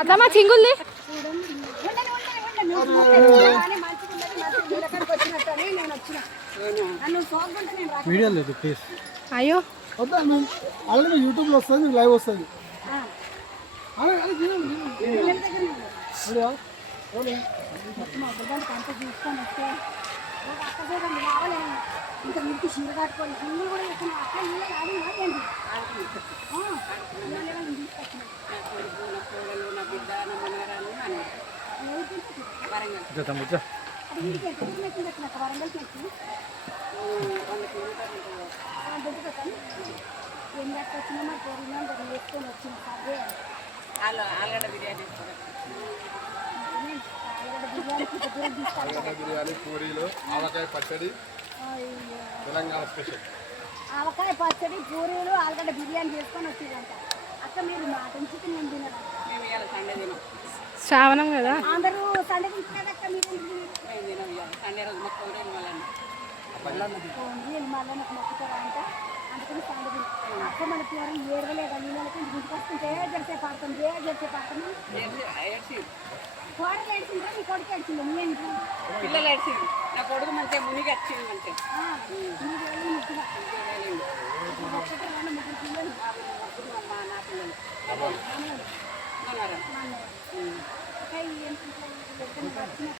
అదమ్మా చింగుల్ది video లేదు please. అయ్యో వద్దా అలాగే యూట్యూబ్లో వస్తుంది, లైవ్ వస్తుంది. ఇంకా మీకు చీర కట్టుకోవాలి సింగులు కూడా ఆలుగడ్డ బిర్యానీ, పూరీలు, ఆవకాయ పచ్చడి, తెలంగాణ స్పెషల్ ఆవకాయ పచ్చడి, పూరీలు, ఆలుగడ్డ బిర్యానీ చేసుకొని వచ్చిందంట. అక్క మీరు మా చికెన్ నేను తినరా? మేము ఇవాళ సండే తినం. శ్రావణం కదా అందరూ సండే తింటున్నారు అక్క. మీరు మేము తినం ఇవాళ సండే రోజు మొక్క మళ్ళీ నాకు మొక్కుతారా అంట. అందుకని సండే తింటాం. అక్క మన పిల్లలు ఏడవలేదా? నీళ్ళకి ఇంటికి వస్తుంటే జడిసే పాడతాం, జడిసే పాడతాము. కోడలు ఏడ్చిందా? నీ కొడుకు ఏడ్చిందా? మీ ఇంట్లో పిల్లలు ఏడ్చింది. నా కొడుకు మంచిగా మునిగి వచ్చింది. మంచిగా